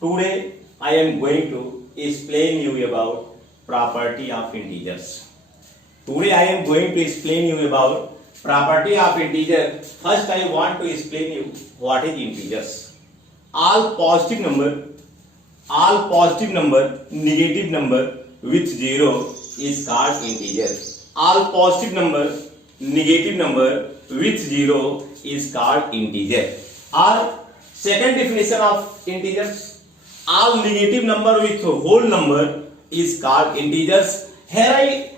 Today I am going to explain you about property of integers. Today I am going to explain you about property of integer. First I want to explain you what is integers. All positive number, negative number with zero is called integer. All positive number, negative number with zero is called integer. Or second definition of integers, all negative number with whole number is called integers. Here I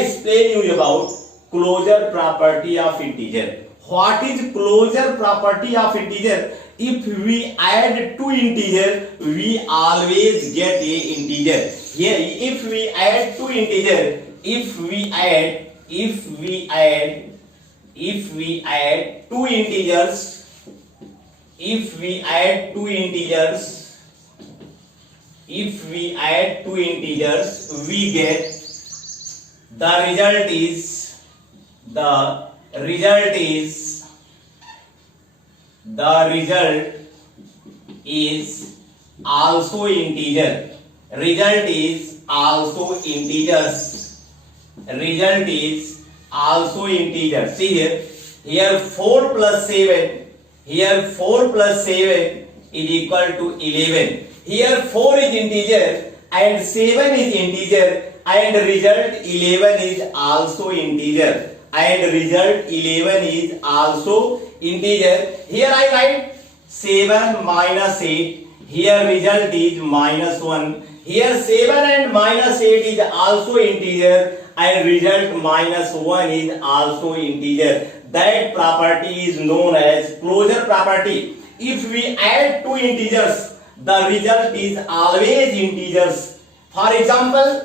explain you about closure property of integer. What is closure property of integer? If we add two integer, we always get a integer. Here, if we add two integer, if we add two integers, if we add two integers, we get the result is also integer. Result is also integer. See here 4 plus 7, here 4 plus 7 is equal to 11. Here 4 is integer and 7 is integer, and result 11 is also integer. Here I write 7 minus 8. Here result is minus 1. Here 7 and minus 8 is also integer, and result minus 1 is also integer. That property is known as closure property. If we add two integers, the result is always integers. For example,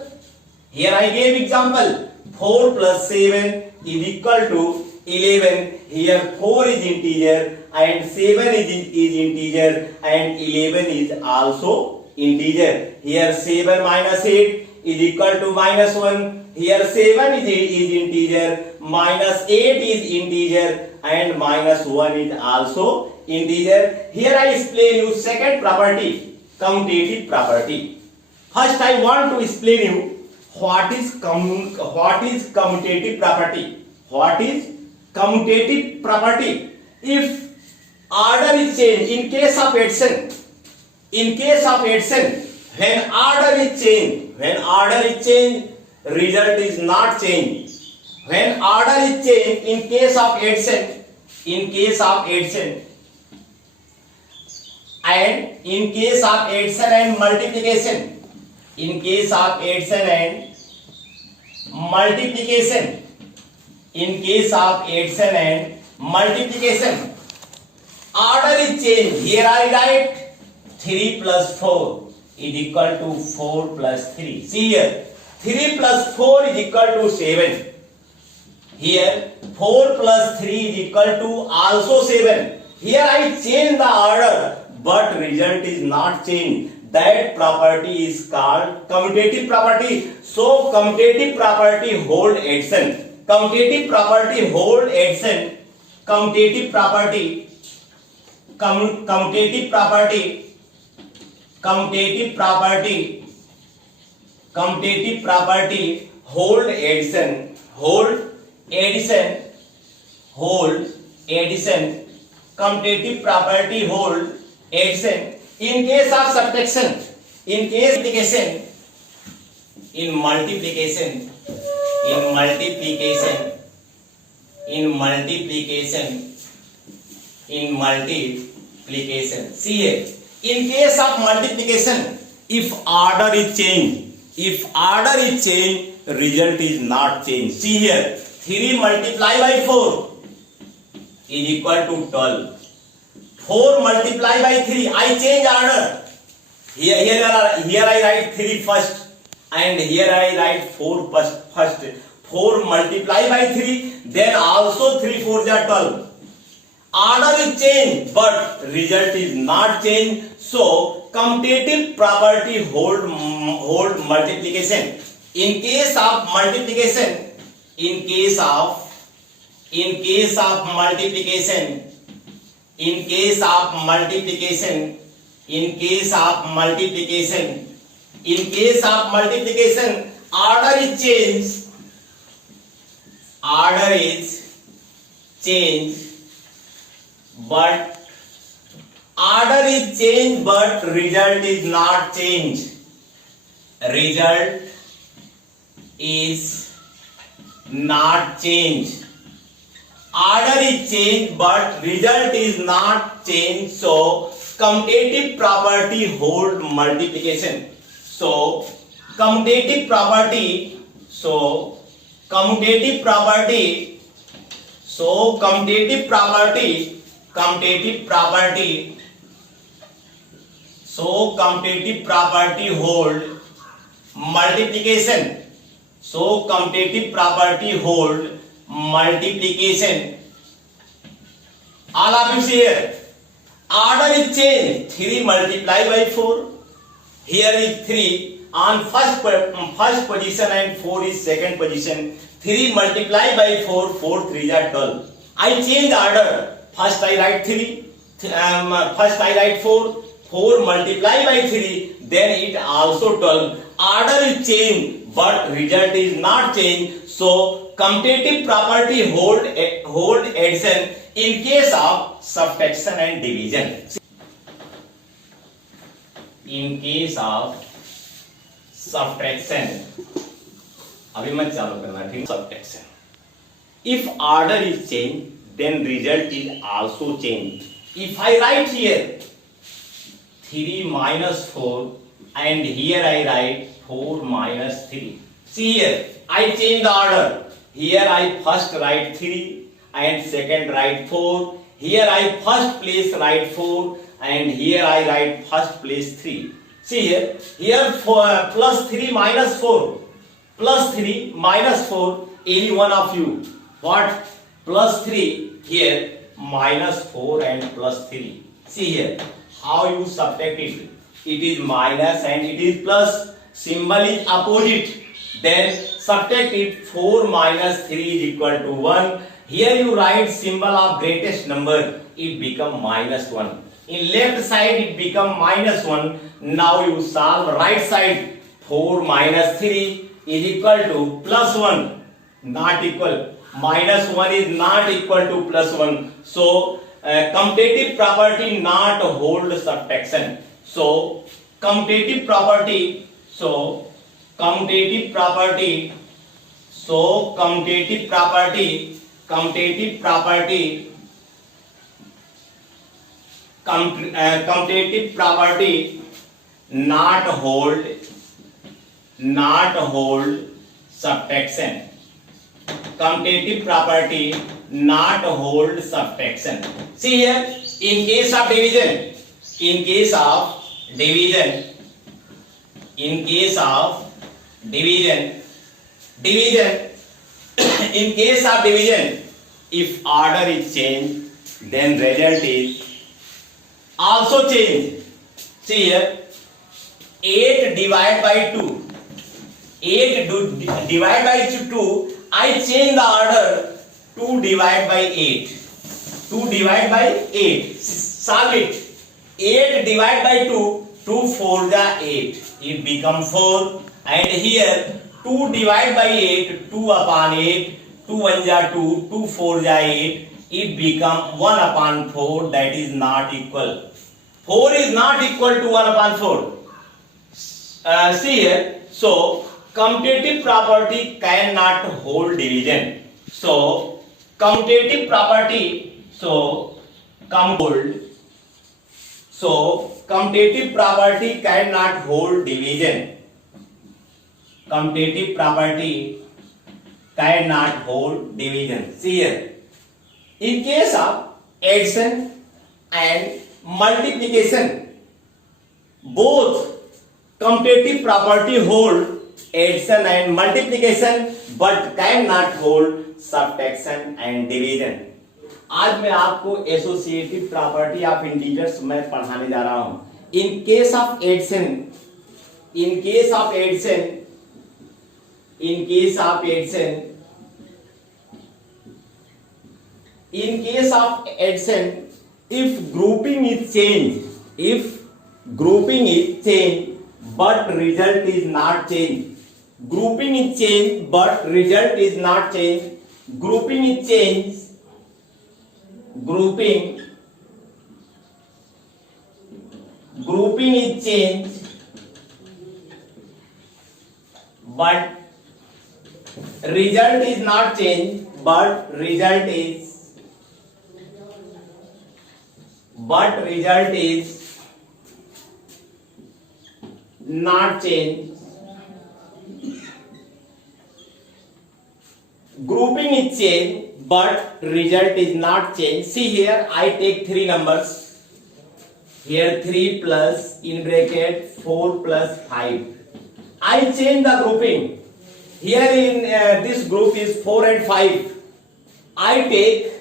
here I gave example, 4 plus 7 is equal to 11. Here 4 is integer and 7 is integer and 11 is also integer. Here 7 minus 8 is equal to minus 1. Here 7 is integer, minus 8 is integer, and minus 1 is also integer. Here I explain you second property, commutative property. First I want to explain you what is commutative property. What is commutative property? If order is changed in case of addition, when order is changed, result is not changed. When order is changed in case of addition, and in case of addition and multiplication, order is changed. Here I write 3 plus 4 is equal to 4 plus 3. See here, 3 plus 4 is equal to 7. Here 4 plus 3 is equal to also 7. Here I change the order, but result is not changed. That property is called commutative property. So commutative property hold addition. Commutative property hold addition. Commutative property hold addition. In case of subtraction, in multiplication. See here, in case of multiplication, if order is changed, result is not changed. See here, 3 multiplied by 4 is equal to 12. 4 multiplied by 3, I change order. Here I write 3 first, and here I write 4 first. 4 multiplied by 3, then also 3 4s are 12. Order is changed, but result is not changed. So commutative property hold multiplication. In case of multiplication, in case of multiplication, In case of multiplication, order is changed, but result is not changed. Result is not changed. Order is changed, but result is not changed. So commutative property hold multiplication. So commutative property hold multiplication. So commutative property hold multiplication. All of you see here. Order is changed. 3 multiplied by 4. Here is 3 on first position and 4 is second position. 3 multiplied by 4, 4 3 are 12. I change order. First I write 3. First I write 4. 4 multiplied by 3. Then it also 12. Order is changed, but result is not changed. So commutative property hold addition in case of subtraction and division. In case of subtraction, अभी मत चालू करना, ठीक? Subtraction. If order is changed, then result is also changed. If I write here 3 minus 4 and here I write 4 minus 3. See here, I change the order. Here I first write 3 and second write 4. Here I first place write 4 and here I write first place 3. See here 4, plus 3 minus 4. Plus 3 minus 4, any one of you. What? Plus 3 here, minus 4 and plus 3. See here, how you subtract it. It is minus and it is plus. Symbol is opposite. Then subtract it. 4 minus 3 is equal to 1. Here you write symbol of greatest number. It become minus 1. In left side it become minus 1. Now you solve right side. 4 minus 3 is equal to plus 1. Not equal. Minus 1 is not equal to plus 1. So commutative property not hold subtraction. So commutative property not hold subtraction. Commutative property not hold subtraction. See here, in case of division, in case of division, in case of division, if order is changed, then result is also changed. See here, 8 divided by 2. 8 divided by 2. I change the order. 2 divided by 8. 2 divided by 8. Solve it. 8 divided by 2. 2 4 the 8. It become 4. And here 2 divided by 8. 2 upon 8. 2 1 ja 2. 2 4 ja 8. It become 1 upon 4. That is not equal. 4 is not equal to 1 upon 4. See here. So commutative property cannot hold division. So commutative property commutative property cannot hold division. Commutative property cannot hold division. See here, in case of addition and multiplication, both commutative property hold addition and multiplication but cannot hold subtraction and division. आज मैं आपको associative property of integers में पढ़ाने जा रहा हूं. In case of addition, in case of addition, if grouping is changed, Grouping is change, but result is not change. Grouping is change, but result is not change. Grouping is change. Grouping is change, but result is not change. But result is not change. Grouping is change, but result is not change. See here, I take three numbers. Here 3 plus in bracket 4 plus 5. I change the grouping. Here in this group is 4 and 5. I take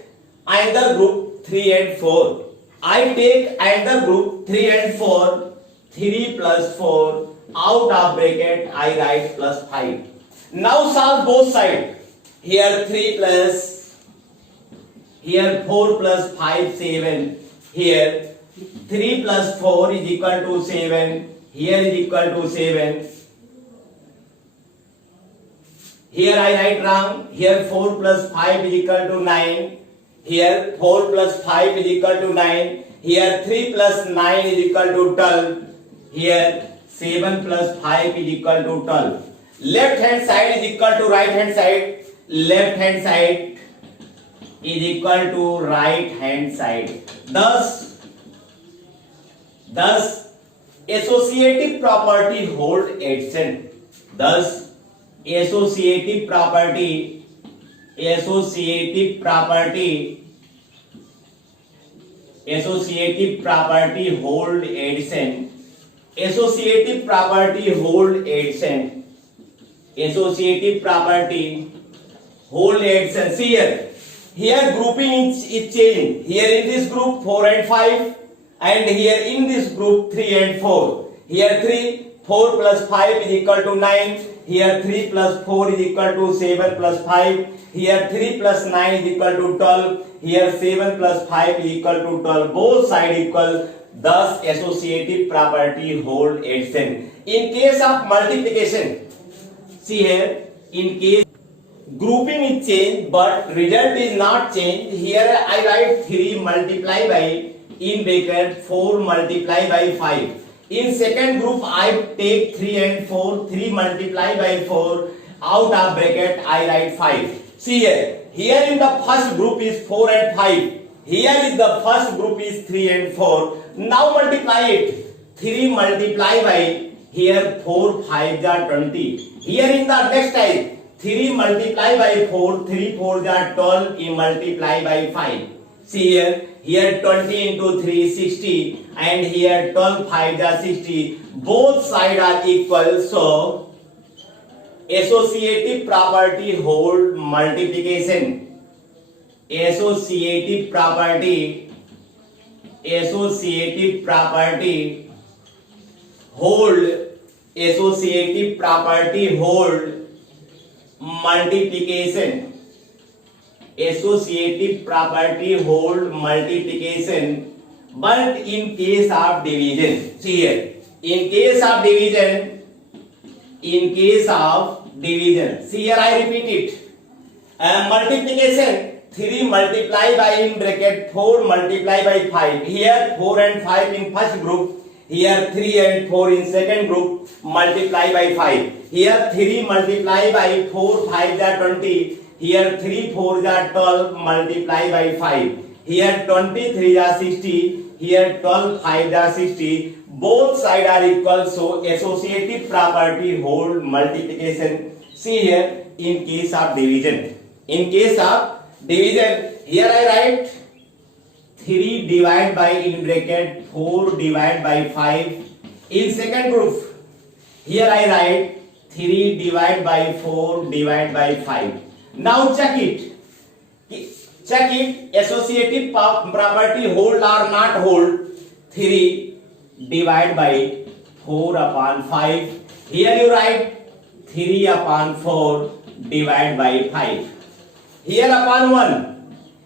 another group 3 and 4. I take another group 3 and 4. 3 plus 4. Out of bracket I write plus 5. Now solve both sides. Here 3 plus, here 4 plus 5, 7. Here 3 plus 4 is equal to 7. Here is equal to 7. Here I write wrong. Here 4 plus 5 is equal to 9. Here 4 plus 5 is equal to 9. Here 3 plus 9 is equal to 12. Here 7 plus 5 is equal to 12. Left hand side is equal to right hand side. Left hand side is equal to right hand side. Thus associative property hold adjacent. Thus associative property hold adjacent. Associative property hold adjacent. Associative property hold adjacent. See here grouping is changing. Here in this group 4 and 5, and here in this group 3 and 4. Here 4 plus 5 is equal to 9. Here 3 plus 4 is equal to 7 plus 5. Here 3 plus 9 is equal to 12. Here 7 plus 5 is equal to 12. Both sides equal. Thus associative property hold adjacent. In case of multiplication, see here, in case grouping is change but result is not change. Here I write 3 multiply by in bracket 4 multiply by 5. In second group I take 3 and 4. 3 multiply by 4. Out of bracket I write 5. See here. Here in the first group is 4 and 5. Here is the first group is 3 and 4. Now multiply it. 3 multiply by here 4 5 are 20. Here in the next type 3 multiply by 4. 3 4 are 12. In multiply by 5. See here 20 into 3 60, and here 12 5 are 60. Both sides are equal. So associative property hold multiplication. Associative property hold multiplication. Associative property hold multiplication, but in case of division. See here, in case of division, see here I repeat it. Multiplication 3 multiply by in bracket 4 multiply by 5. Here 4 and 5 in first group. Here 3 and 4 in second group. Multiply by 5. Here 3 multiply by 4 5 are 20. Here 3 4 are 12. Multiply by 5. Here 23 are 60. Here 12 5 are 60. Both sides are equal. So associative property hold multiplication. See here, in case of division. In case of division, here I write 3 divided by in bracket 4 divided by 5. In second group, here I write 3 divided by 4 divided by 5. Now check it. Check it. Associative property hold or not hold. 3 divided by 4 upon 5. Here you write 3 upon 4 divided by 5. Here upon 1.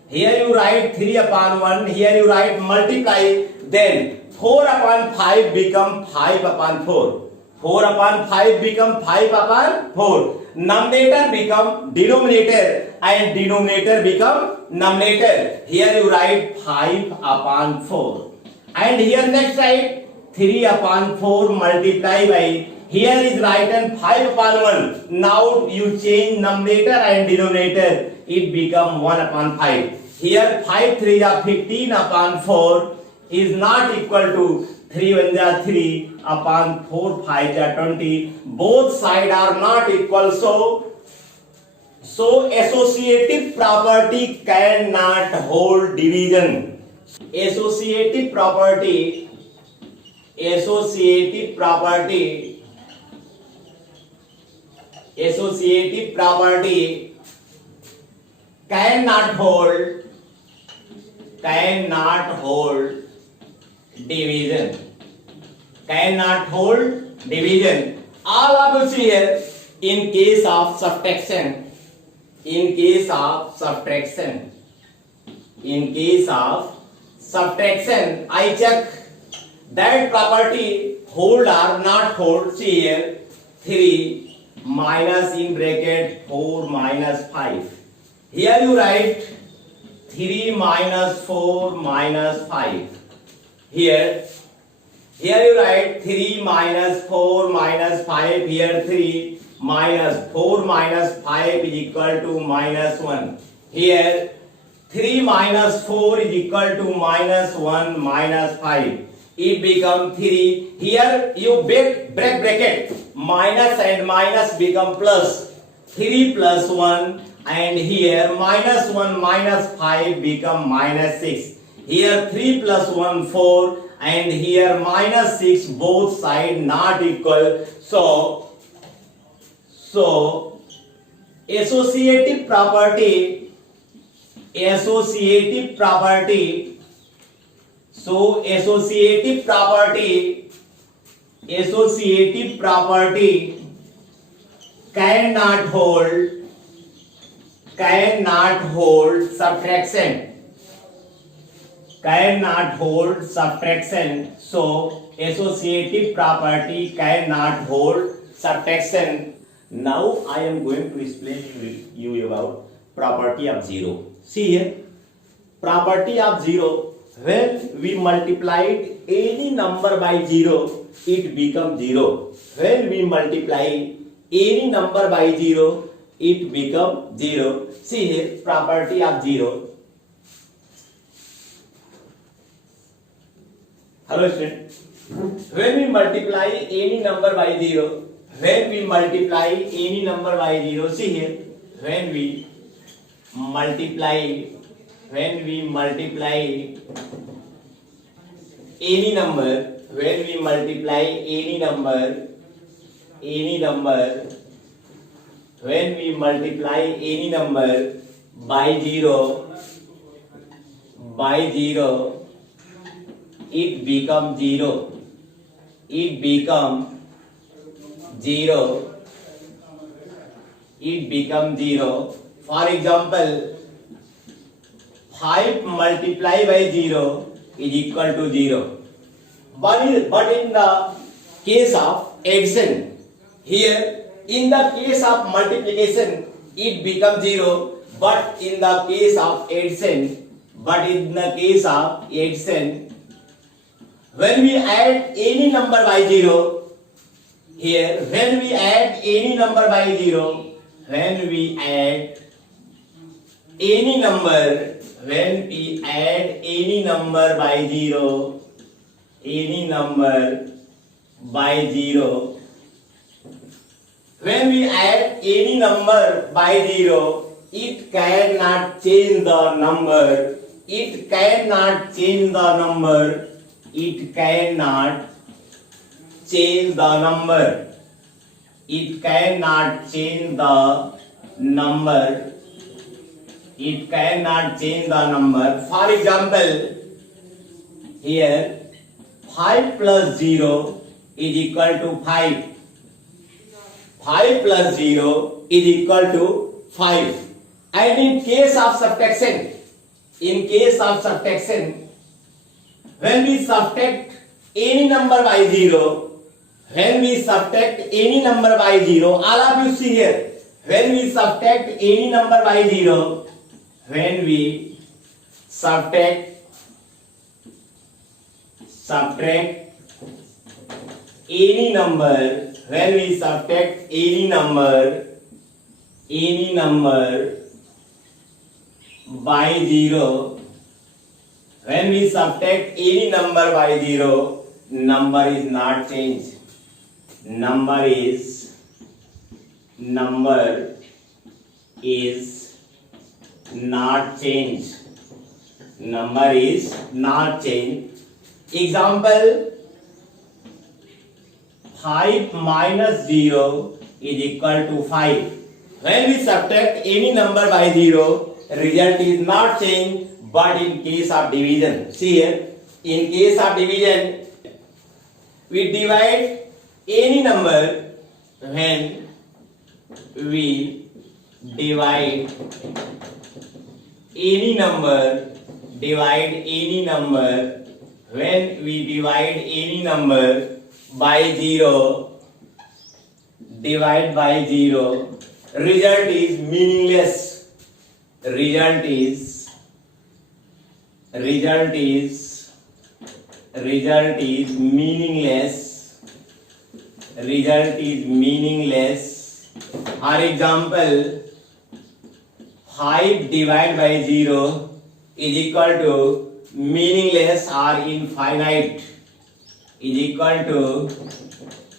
Here you write 3 upon 1. Here you write multiply. then 4 upon 5 become 5 upon 4. 4 upon 5 become 5 upon 4. Numerator become denominator and denominator become numerator. Here you write 5 upon 4. And here next write 3 upon 4 multiply by, here is written 5 upon 1. Now you change numerator and denominator. It become 1 upon 5. Here 5 3 are 15 upon 4 is not equal to 3 1 are 3 upon 4 5 are 20. Both sides are not equal. So associative property cannot hold division. Associative property cannot hold division. All of you see here, in case of subtraction, I check that property hold or not hold. See here, 3 minus in bracket 4 minus 5. Here you write 3 minus 4 minus 5. Here you write 3 minus 4 minus 5. Here 3 minus 4 minus 5 is equal to minus 1. Here 3 minus 4 is equal to minus 1 minus 5. It become 3. Here you break bracket. Minus and minus become plus. 3 plus 1. And here minus 1 minus 5 become minus 6. Here 3 plus 1 4. And here minus 6. Both sides not equal. So associative property cannot hold subtraction. So associative property cannot hold subtraction. Now I am going to explain you about property of zero. See here, property of zero. When we multiplied any number by 0, it becomes 0. When we multiply any number by 0, it becomes 0. See here, property of 0. Hello student. When we multiply any number by 0, see here, when we multiply any number by 0, it becomes 0. For example, 5 multiplied by 0 is equal to 0. But in the case of addition, here in the case of multiplication it becomes 0. But in the case of addition, when we add any number by 0, here when we add any number by 0, it cannot change the number. It cannot change the number. It cannot change the number. It cannot change the number. It cannot change the number. For example, here 5 plus 0 is equal to 5. 5 plus 0 is equal to 5. And in case of subtraction, when we subtract any number by 0, when we subtract any number by 0, all of you see here, when we subtract any number by 0, when we subtract any number, when we subtract any number by 0, when we subtract any number by 0, number is not changed. Number is not changed. Number is not changed. Example, 5 minus 0 is equal to 5. When we subtract any number by 0, result is not changed. But in case of division, see here, in case of division, we divide any number. When we divide any number, when we divide any number by 0, divide by 0, result is meaningless. Result is meaningless. Result is meaningless. For example, 5 divided by 0 is equal to meaningless or infinite. Is equal to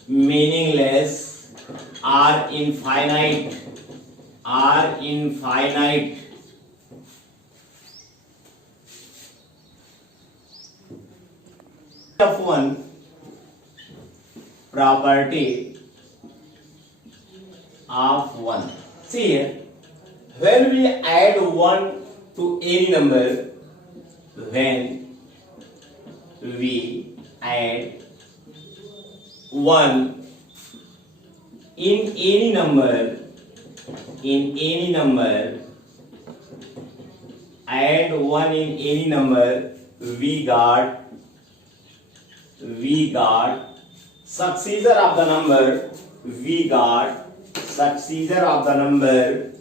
meaningless or infinite. Of one property of 1. See here, when we add 1 to any number, when we add 1 in any number, add 1 in any number, we got successor of the number, we got successor of the number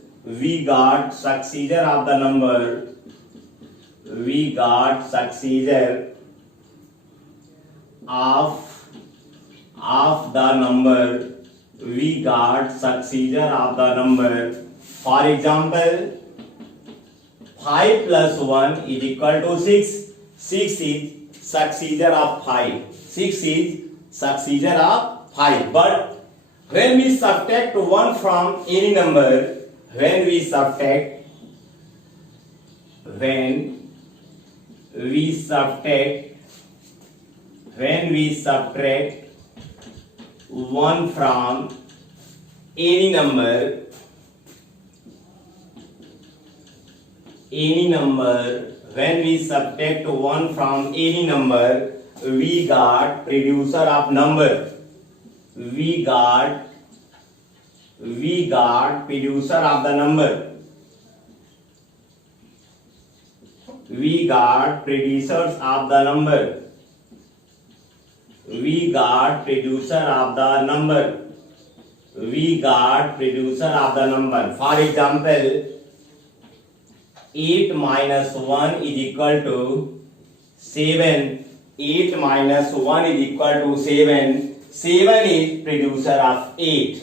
For example, 5 plus 1 is equal to 6. 6 is successor of 5. 6 is successor of 5. But when we subtract 1 from any number, when we subtract 1 from any number, when we subtract 1 from any number, we got producer of number. We got producer of the number. We got producers of the number. We got producer of the number. For example, 8 minus 1 is equal to 7. 8 minus 1 is equal to 7. 7 is producer of 8.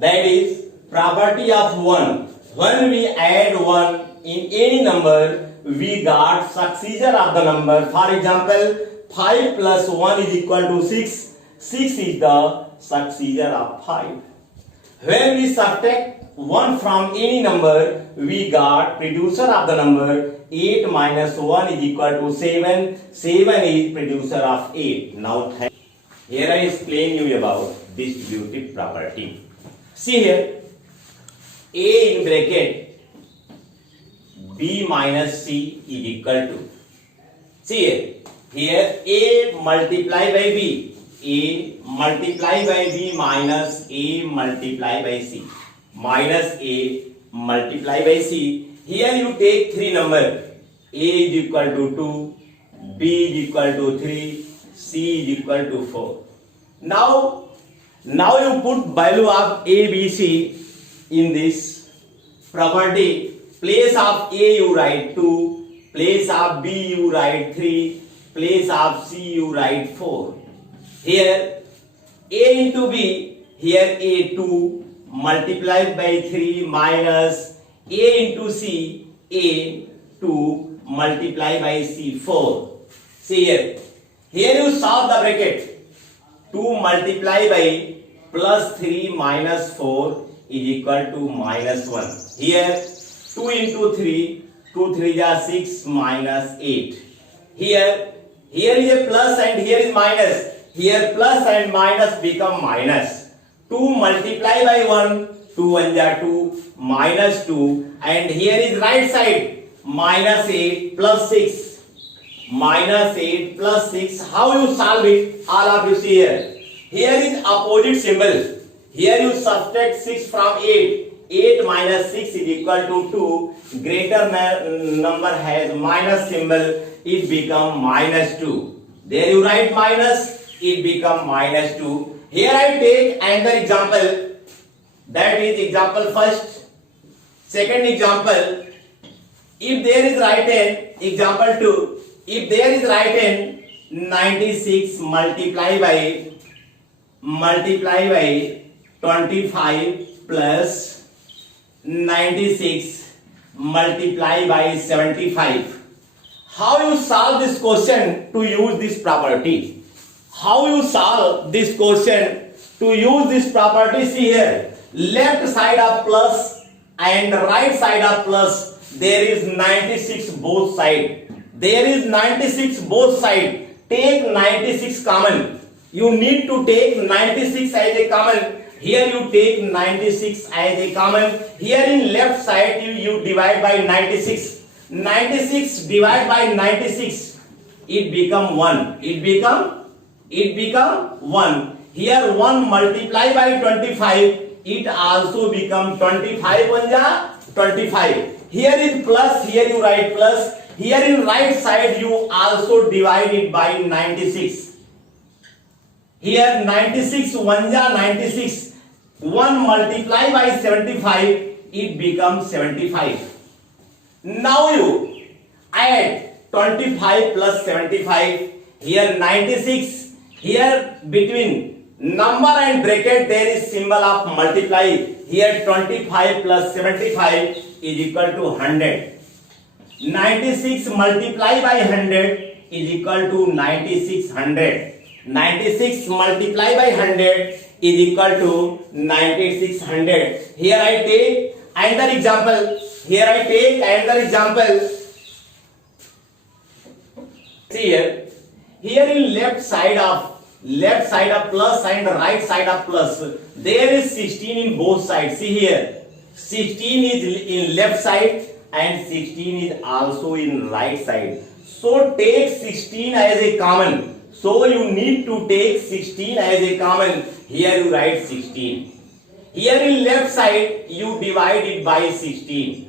That is property of 1. When we add 1 in any number, we got successor of the number. For example, 5 plus 1 is equal to 6. 6 is the successor of 5. When we subtract 1 from any number, we got producer of the number. 8 minus 1 is equal to 7. 7 is producer of 8. Now here I explain you about distributive property. See here, A in bracket B minus C is equal to, see here A multiply by B, A multiply by B minus A multiply by C, minus A multiply by C. Here you take 3 numbers, A is equal to 2, B is equal to 3, C is equal to 4. Now you put value of A, B, C in this property. Place of A you write 2, place of B you write 3, place of C you write 4. Here A into B, here A 2 multiplied by 3 minus A into C, A 2 multiplied by C 4. See here you solve the bracket. 2 multiplied by plus 3 minus 4 is equal to minus 1. Here 2 into 3, 2 3 are 6 minus 8. Here is a plus and here is minus. Here plus and minus become minus. 2 multiplied by 1, 2 1 are 2, minus 2, and here is right side, minus 8 plus 6. Minus 8 plus 6. How you solve it? All of you see here. Here is opposite symbol. Here you subtract 6 from 8. 8 minus 6 is equal to 2. Greater number has minus symbol. It become minus 2. There you write minus. It become minus 2. Here I take another example. That is example first. Second example. If there is written example 2. If there is written 96 multiplied by 25 plus 96 multiplied by 75. How you solve this question to use this property? How you solve this question to use this property? See here, left side of plus and right side of plus. There is 96 both side. There is 96 both side. Take 96 common. You need to take 96 as a common. Here you take 96 as a common. Here in left side you divide by 96. 96 divide by 96. It become 1. It become 1. Here 1 multiply by 25. It also become 25 1 ja 25. Here is plus. Here you write plus. Here in right side you also divide it by 96. Here 96 1 ja 96. 1 multiply by 75. It becomes 75. Now you add 25 plus 75. Here 96. Here between number and bracket there is symbol of multiply. Here 25 plus 75 is equal to 100. 96 multiplied by 100 is equal to 9600. 96 multiplied by 100 is equal to 9600. Here I take another example. See here. Here in left side of plus and right side of plus, there is 16 in both sides. See here, 16 is in left side and 16 is also in right side. So take 16 as a common. So you need to take 16 as a common. Here you write 16. Here in left side you divide it by 16.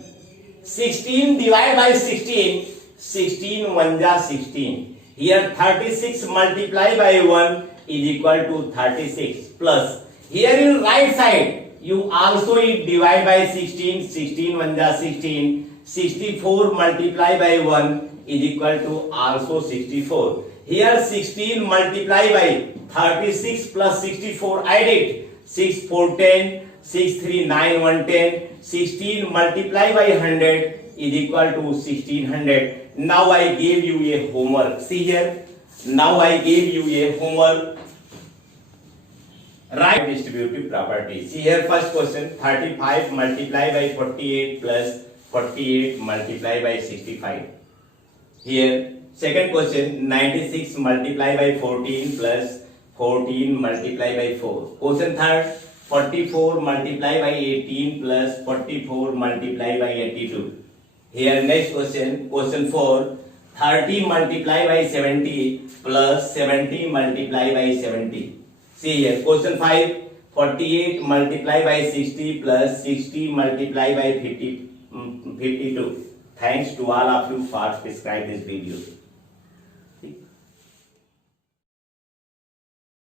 16 divided by 16. 16 1 ja 16. Here 36 multiplied by 1 is equal to 36 plus. Here in right side you also divide by 16. 16 1 ja 16. 64 multiplied by 1 is equal to also 64. Here 16 multiplied by 36 plus 64, add it. 6 4 10, 6 3 9 1 10. 16 multiplied by 100 is equal to 1600. Now I gave you a homework. See here. Now I gave you a homework. Write distributive property. See here, first question, 35 multiplied by 48 plus 48 multiplied by 65. Here, second question, 96 multiplied by 14 plus 14 multiplied by 4. Question third, 44 multiplied by 18 plus 44 multiplied by 82. Here next question, question 4, 30 multiplied by 70 plus 70 multiplied by 70. See here, question 5, 48 multiplied by 60 plus 60 multiplied by 52. Thanks to all of you for subscribing this video.